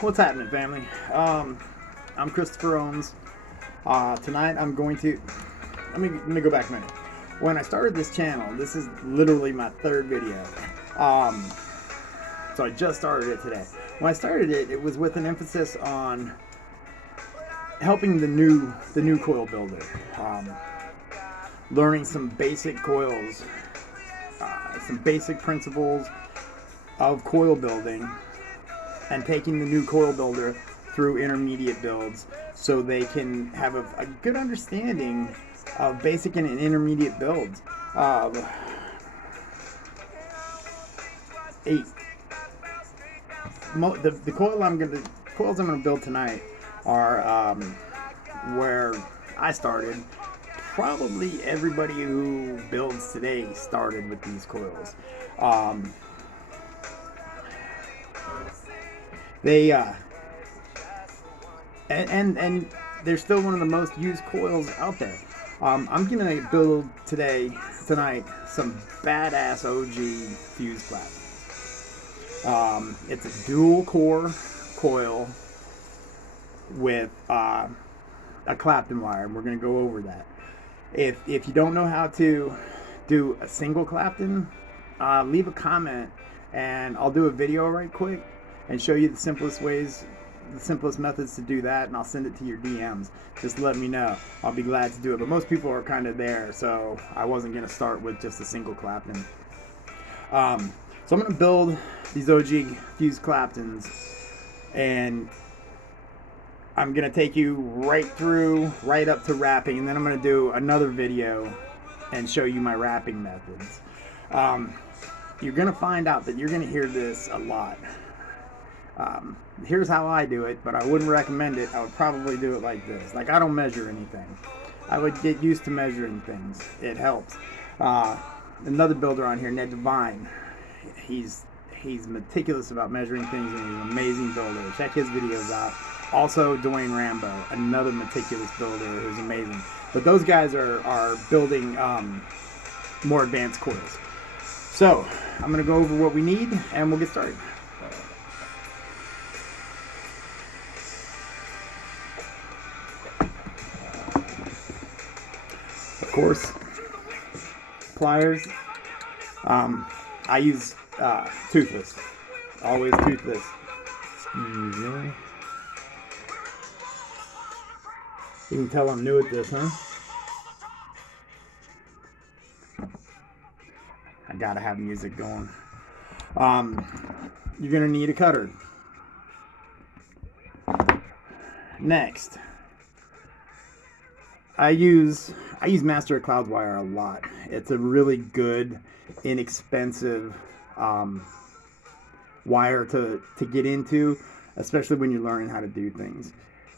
What's happening, family? I'm Christopher Owens. Tonight I'm going to let me go back a minute. When I started this channel, this is literally my third video. So I just started it today. When I started it, it was with an emphasis on helping the new coil builder, learning some basic coils, some basic principles of coil building, and taking the new coil builder through intermediate builds so they can have a good understanding of basic and intermediate builds. The coils I'm gonna build tonight are where I started. Probably everybody who builds today started with these coils. They and they're still one of the most used coils out there. I'm gonna build tonight some badass OG Fused Claptons. It's a dual core coil with a Clapton wire, and we're gonna go over that. If you don't know how to do a single Clapton, leave a comment, and I'll do a video right quick and show you the simplest methods to do that, and I'll send it to your DMs. Just let me know. I'll be glad to do it. But most people are kind of there, so I wasn't going to start with just a single Clapton. So I'm going to build these OG Fused Claptons, and I'm going to take you right up to wrapping, and then I'm going to do another video and show you my wrapping methods. You're going to find out that you're going to hear this a lot. Here's how I do it, but I wouldn't recommend it. I would probably do it like this. Like, I don't measure anything. I would get used to measuring things. It helps. Another builder on here, Ned Devine, he's meticulous about measuring things, and he's an amazing builder. Check his videos out. Also, Dwayne Rambo, another meticulous builder who's amazing. But those guys are building more advanced coils. So, I'm going to go over what we need, and we'll get started. Of course, pliers. I use toothless. Always toothless. Excuse me. You can tell I'm new at this, huh? I gotta have music going. You're gonna need a cutter. Next, I use Master of Clouds wire a lot. It's a really good, inexpensive wire to get into, especially when you're learning how to do things.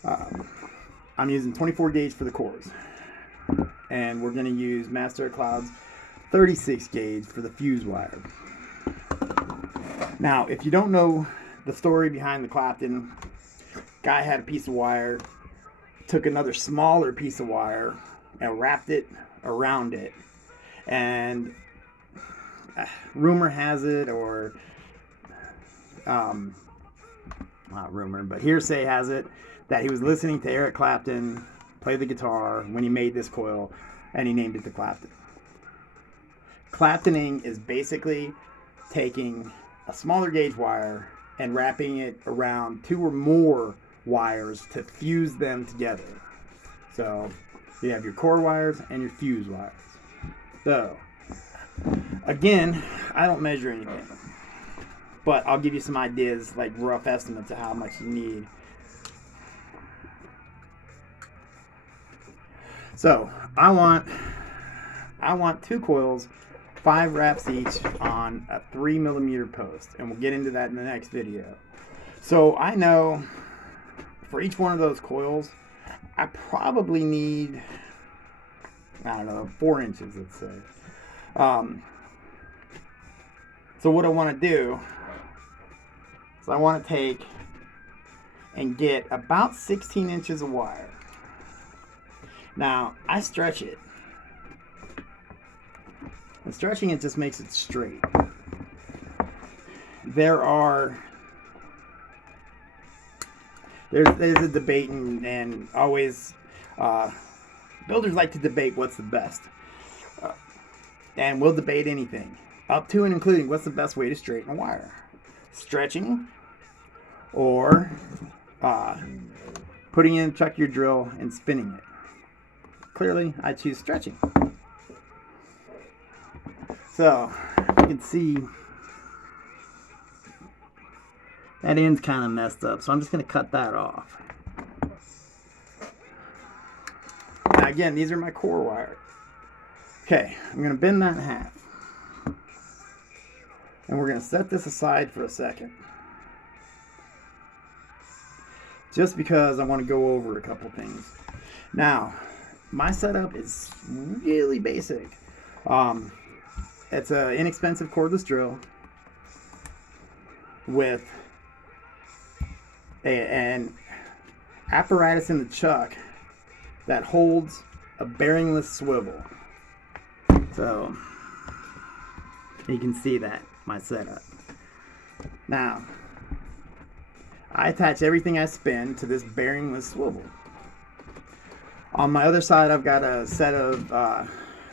I'm using 24 gauge for the cores, and we're going to use Master of Clouds 36 gauge for the fuse wire. Now, if you don't know the story behind the Clapton, guy had a piece of wire, took another smaller piece of wire and wrapped it around it, and rumor has it, or not rumor, but hearsay has it, that he was listening to Eric Clapton play the guitar when he made this coil, and he named it the Clapton. Claptoning is basically taking a smaller gauge wire and wrapping it around two or more wires to fuse them together. So you have your core wires and your fuse wires. So again, I don't measure anything, but I'll give you some ideas, like rough estimates of how much you need. So I want 2 coils, 5 wraps each on a 3mm post, and we'll get into that in the next video. So I know for each one of those coils, I probably need, I don't know, 4 inches, let's say. So what I want to do is I want to take and get about 16 inches of wire. Now, I stretch it. And stretching it just makes it straight. There are there's a debate, and always builders like to debate what's the best, and we'll debate anything up to and including what's the best way to straighten a wire: stretching, or putting in chuck your drill and spinning it. Clearly, I choose stretching. So you can see that end's kind of messed up, so I'm just going to cut that off. Now again, these are my core wires. Okay, I'm going to bend that in half. And we're going to set this aside for a second. Just because I want to go over a couple things. Now, my setup is really basic. It's an inexpensive cordless drill with an apparatus in the chuck that holds a bearingless swivel. So you can see that, my setup. Now, I attach everything I spin to this bearingless swivel. On my other side, I've got a set of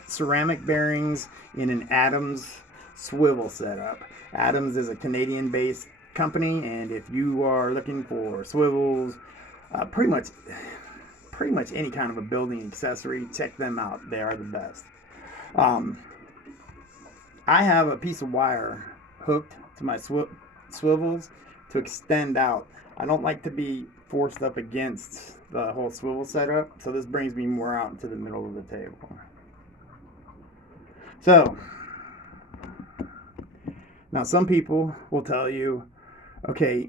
ceramic bearings in an Adams swivel setup. Adams is a Canadian-based company, and if you are looking for swivels, pretty much any kind of a building accessory, check them out. They are the best. I have a piece of wire hooked to my swivels to extend out. I don't like to be forced up against the whole swivel setup, so this brings me more out into the middle of the table. So, now some people will tell you, okay,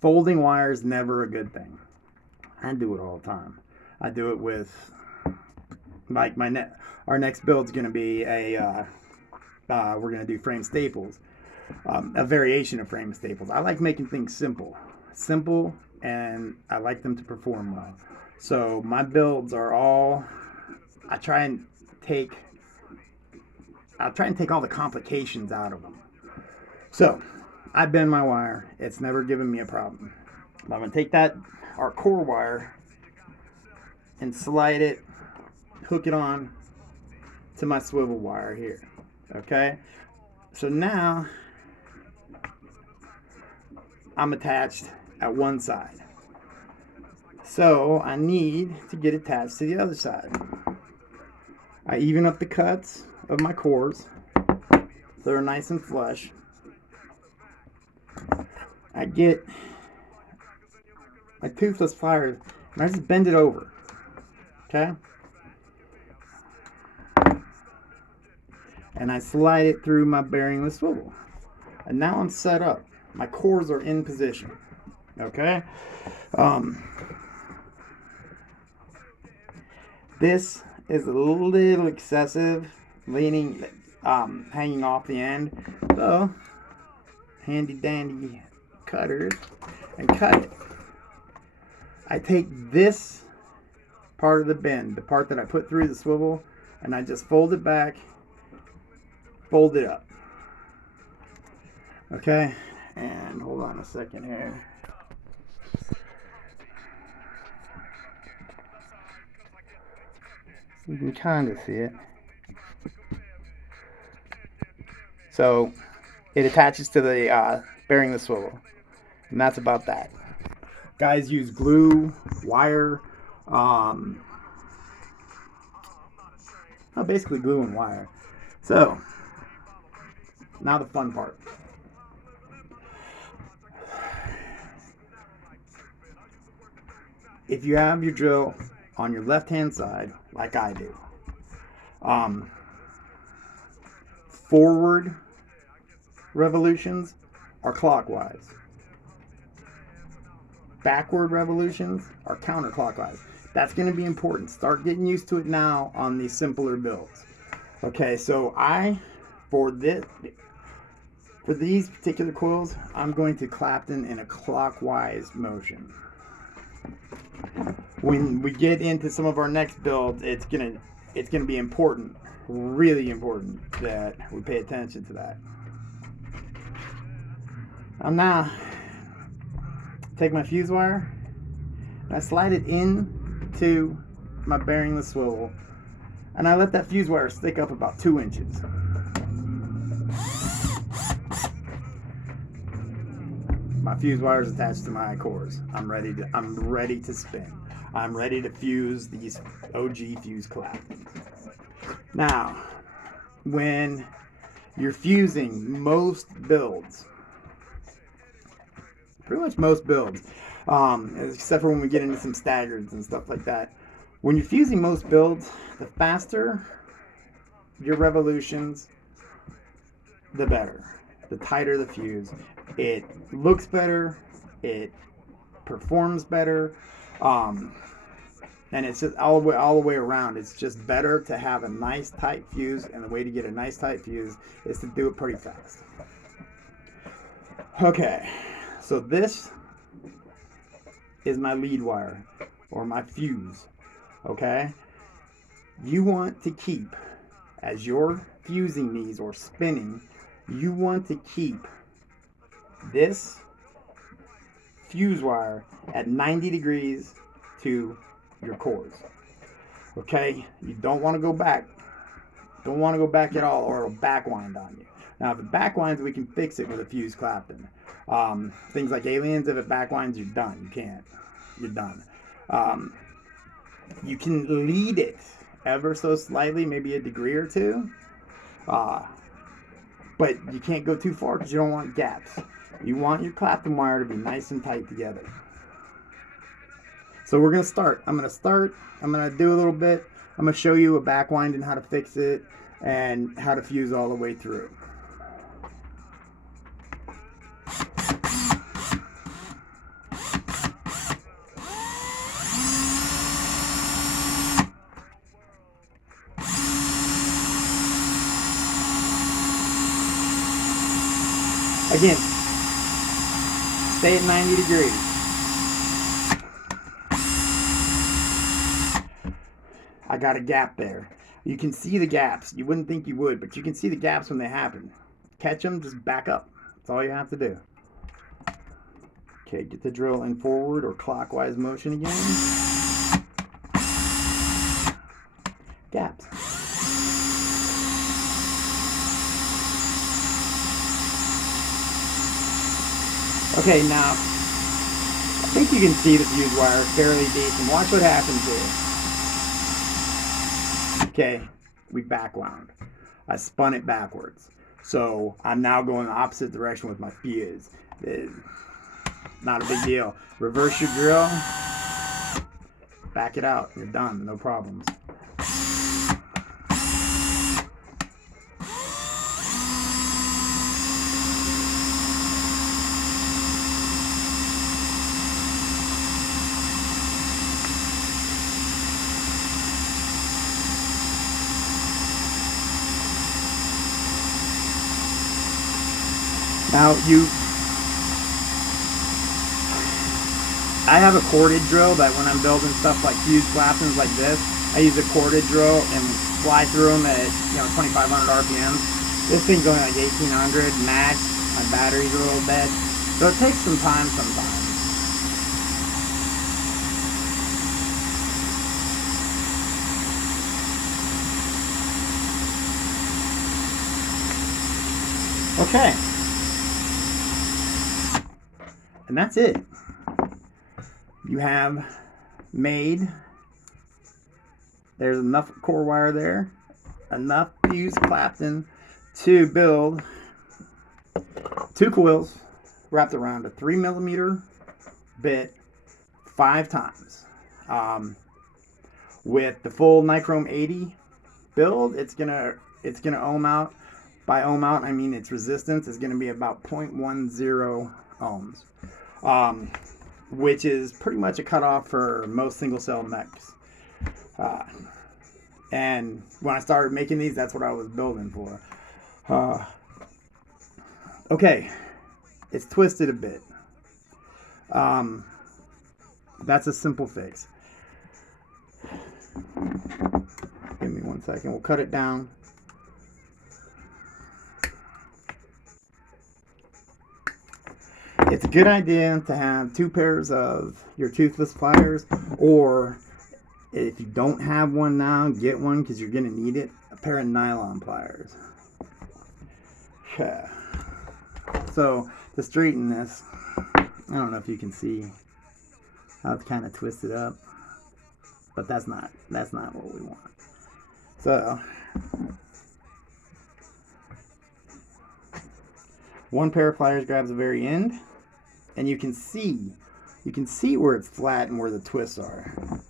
folding wire is never a good thing. I do it all the time. I do it with, like our next build's going to be we're going to do frame staples, a variation of frame staples. I like making things simple, and I like them to perform well. So my builds are all, I try and take all the complications out of them. So I bend my wire. It's never given me a problem. I'm going to take our core wire, and slide it, hook it on to my swivel wire here. Okay? So now I'm attached at one side. So I need to get attached to the other side. I even up the cuts of my cores so they're nice and flush. I get my toothless pliers and I just bend it over. Okay? And I slide it through my bearingless swivel. And now I'm set up. My cores are in position. Okay? This is a little excessive, hanging off the end. So, handy dandy cutters, and cut it. I take this part of the bend, the part that I put through the swivel, and I just fold it back, fold it up. Okay, and hold on a second here. You can kind of see it. So it attaches to the bearing the swivel, and that's about that. Guys use glue, wire, basically glue and wire. So now the fun part. If you have your drill on your left hand side, like I do, forward revolutions are clockwise. Backward revolutions are counterclockwise. That's going to be important. Start getting used to it now on these simpler builds. Okay, so for these particular coils, I'm going to clapton in a clockwise motion. When we get into some of our next builds, it's gonna be important, really important, that we pay attention to that. Now take my fuse wire I slide it into my bearingless swivel, and I let that fuse wire stick up about 2 inches. My fuse wire is attached to my cores. I'm ready to spin. I'm ready to fuse these OG Fused Claptons. Now, when you're fusing most builds, pretty much most builds, except for when we get into some staggereds and stuff like that, when you're fusing most builds, the faster your revolutions, the better. The tighter the fuse. It looks better, it performs better, and it's just all the way around. It's just better to have a nice tight fuse, and the way to get a nice tight fuse is to do it pretty fast. Okay, so this is my lead wire, or my fuse, okay? You want to keep, as you're fusing these or spinning, you want to keep this fuse wire at 90 degrees to your cores. Okay? You don't want to go back. Don't want to go back at all, or it'll backwind on you. Now, if it backwinds, we can fix it with a Fused Clapton. Things like aliens, if it backwinds, you're done. You can't. You're done. You can lead it ever so slightly, maybe a degree or two. But you can't go too far because you don't want gaps. You want your Clapton wire to be nice and tight together. So we're going to start. I'm going to do a little bit. I'm going to show you a backwind and how to fix it and how to fuse all the way through. Again, stay at 90 degrees. I got a gap there. You can see the gaps. You wouldn't think you would, but you can see the gaps when they happen. Catch them, just back up. That's all you have to do. Okay, get the drill in forward or clockwise motion again. Gaps. Okay, now, I think you can see the fuse wire fairly decent. Watch what happens here. Okay, we backwound. I spun it backwards. So, I'm now going the opposite direction with my fuse. Not a big deal. Reverse your drill. Back it out. You're done. No problems. Now I have a corded drill that when I'm building stuff like Fused Claptons like this, I use a corded drill and fly through them at 2,500 RPMs. This thing's only like 1,800 max. My battery's a little dead, so it takes some time sometimes. Okay. And that's it. You have made, there's enough core wire there, enough Fused Clapton to build 2 coils wrapped around a 3mm bit 5 times. With the full nichrome 80 build, it's gonna ohm out. By ohm out, I mean its resistance is gonna be about 0.10 ohms. Which is pretty much a cutoff for most single cell mechs. And when I started making these, that's what I was building for. Okay, it's twisted a bit. That's a simple fix. Give me 1 second. We'll cut it down. it's a good idea to have 2 pairs of your toothless pliers, or if you don't have one now, get one because you're going to need it, a pair of nylon pliers. Okay. So to straighten this, I don't know if you can see how it's kind of twisted up, but that's not what we want. So one pair of pliers grabs the very end, and you can see where it's flat and where the twists are.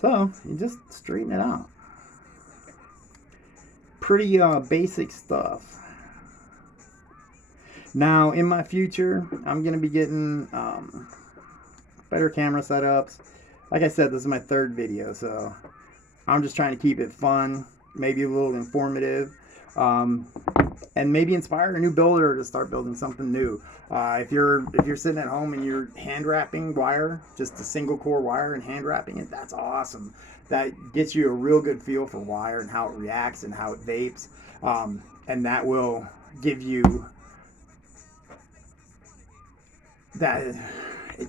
So you just straighten it out. Pretty basic stuff. Now in my future, I'm gonna be getting better camera setups. Like I said, this is my 3rd video, so I'm just trying to keep it fun, maybe a little informative, and maybe inspire a new builder to start building something new. If you're sitting at home and you're hand wrapping wire, just a single core wire and hand wrapping it, that's awesome. That gets you a real good feel for wire and how it reacts and how it vapes, and that will give you that. It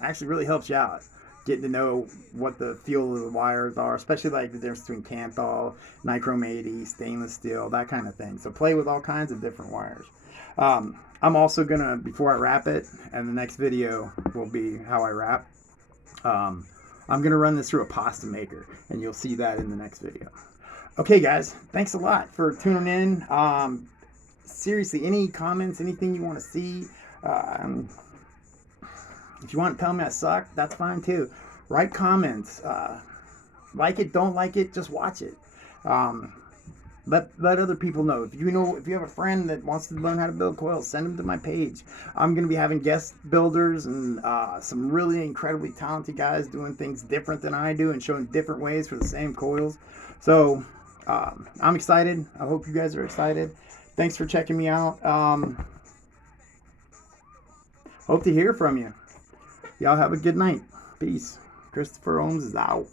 actually really helps you out, getting to know what the feel of the wires are, especially like the difference between Kanthal, nichrome 80, stainless steel, that kind of thing. So play with all kinds of different wires. I'm also gonna, before I wrap it, and the next video will be how I wrap, I'm gonna run this through a pasta maker, and you'll see that in the next video. Okay guys, thanks a lot for tuning in. Seriously, any comments, anything you want to see, if you want to tell me I suck, that's fine too. Write comments. Like it, don't like it, just watch it. Let other people know. If you have a friend that wants to learn how to build coils, send them to my page. I'm going to be having guest builders and some really incredibly talented guys doing things different than I do and showing different ways for the same coils. So I'm excited. I hope you guys are excited. Thanks for checking me out. Hope to hear from you. Y'all have a good night. Peace. Christopher Holmes is out.